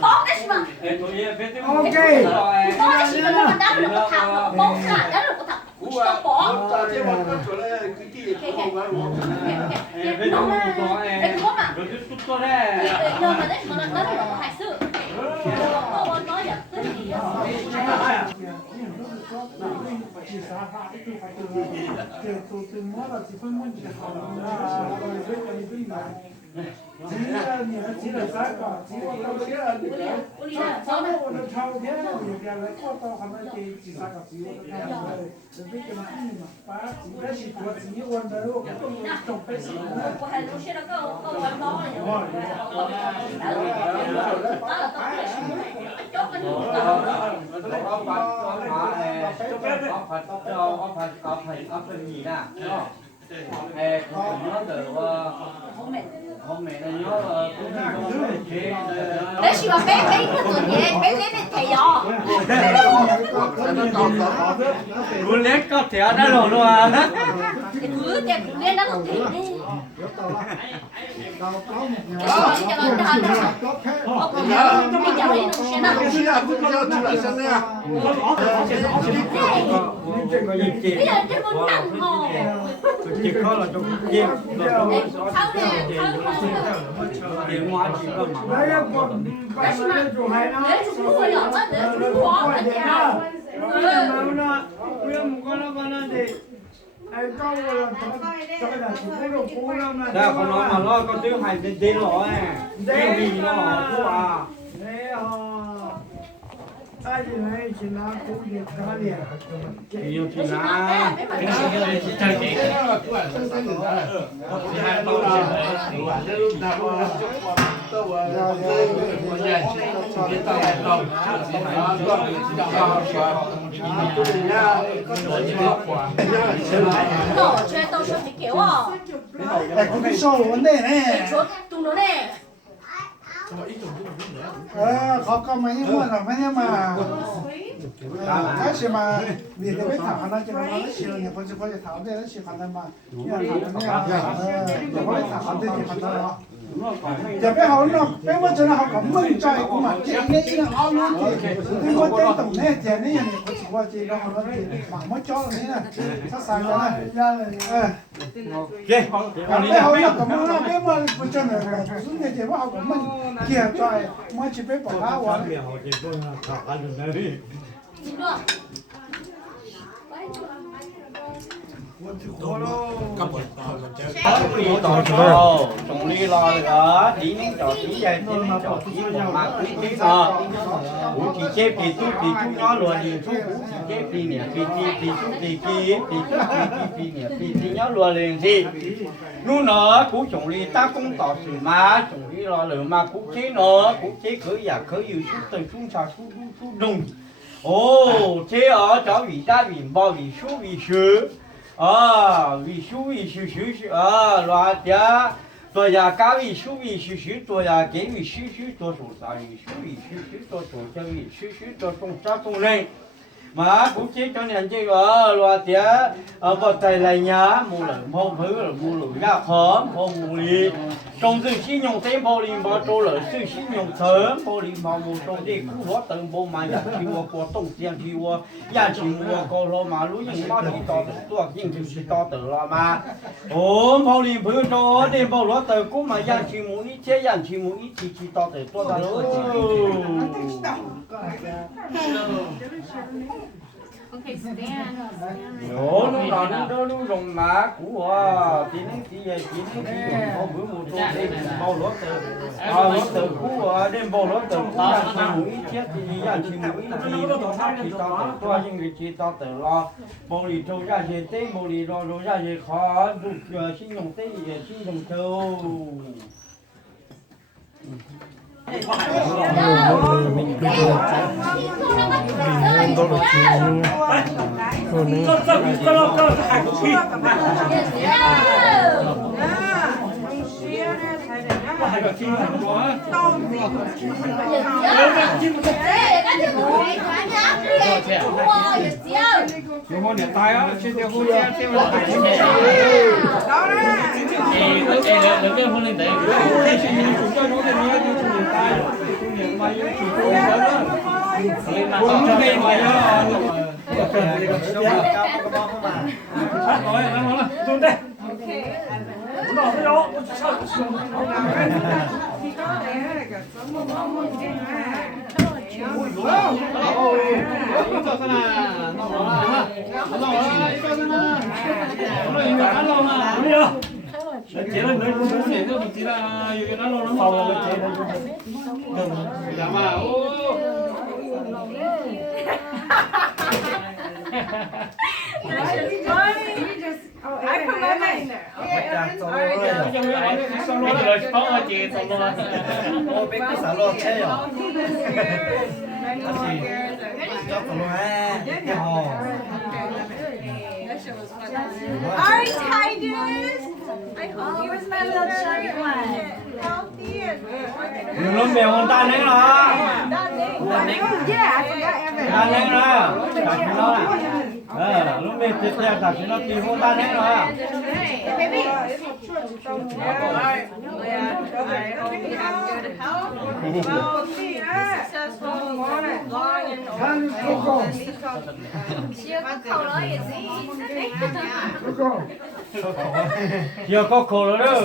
Bóp đấy mà. Ok. Bóp đấy chỉ cần nó đá được một thằng, bóp cả đá được một thằng. Không bỏ. chỉ xã hạ cái phải từ từ mỗi là chỉ phân môn chỉ học là biết cái biết này chỉ là xã cả chỉ là cái là xã hội nó thao thế là nhiều cái là có tao không phải chỉ xã cả chỉ là thao rồi biết cái này mà ba chỉ là chỉ có chỉ quan đó luôn trong cái gì đó Của hai đứa sẽ là câu quan đó rồi. Đấy chỉ là bé cái tuần nhé, bé lên thầy nhỏ. Muốn lấy có thể đã rồi luôn à? Cứ đẹp lên đó thầy đi. Chỉ có là trong game điện hóa chỉ có mà đấy là còn phải nói chủ hay nó ra con nói mà lo con tiếng hay đến đến rồi cái gì nó của à ai thì này chỉ là cũng được cái liền nhiều thì là cái này chỉ chơi cái Nổ chơi tao chơi cái kiểu à. cũng cái show vấn đề này Chỗ tung nó này. khó có mấy nhưng mà mấy nhưng mà cái gì mà vì cái biết thảo nó cho nó chiều nhiều con chỉ có thể thảo đây nó chỉ còn là mà nhưng mà thảo này có thể thảo đây chỉ còn là giờ bé họ nó bé mới cho nó học cũng mừng trời cũng mà chỉ nghe nó ao luôn thì nhưng mà tên tổng này thì này này có chỉ qua chỉ nó thì mà mới cho này nè sát sai cho này bé họ nó cũng nó bé mà cho này xuống này thì họ cũng mừng kia trời mới chỉ bé bỏ áo quá trồng ly lo nữa tí những trò tí dây tí những trò tí mà cứ tí cú chỉ chép thì chú nó luôn thì chú cú chỉ chép thì nè thì chú thì nhớ luôn liền thì lúc nữa cú trồng ly ta cũng tỏ sự mà trồng ly lo lửa mà cú chế nữa cú chế khởi giả khởi yêu chú từ chú trà chú đùng chế ở chỗ vị ta vị bao vị số vị sứ vì số vì sự loạt giá tôi là cá vì số vì sự tôi là cái vì sự tôi số sao vì số vì sự tôi số cho vì sự tôi không sao không lên mà cũng chỉ cho nên chơi loạt giá bậc thầy lại nhá mua lợn phong thứ là mua lợn gà khóm phong mua đi trong sự xin用thêm bao liền bao trâu lợn sự xin用sớm bao liền bao mua trâu đi cũng hóa từng bao mà nhà chỉ mua qua tông tiền chỉ mua nhà chỉ mua có lo mà lúa những má thì to tuổi những thì to từ lo mà bao liền bữa trâu đi bao lúa từ cũng mà nhà chỉ mua ít chế nhà chỉ mua ít chỉ to từ to ra lúa Okay, stand. nó rồng má của tí về bao bữa mua tôm đi bao lót từ của đêm bao lót từ của nhà chỉ mũi chết thì nhà chỉ mũi thì to từ những người chỉ to từ lo bao lì trâu ra về tết bao lì rồi ra về khó được xin dùng tết xin dùng trâu Yes. Hôn để tay á, trên tiêu hôn xem là tay trên này. Đừng cái hôn lên đấy. Chúng tôi nói là như chúng mình tay, chúng mình mày như chúng tôi đó. Hôn cho đây mày á. Nói là chúng đây. Chế lên đấy cũng muốn để cho mình chỉ là cái nó nó phòng là chế lên dạ mà ô I put my mind there. Alright, Titus. I hope you was my little giant one. Healthy and Luôn mèo con ta đấy hả? yeah, I forgot Evan. Ta đấy hả? Đặt nó à? Lúc mèo tiếp theo đặt nó tìm con ta đấy hả? Baby. Chưa có khổ rồi đó.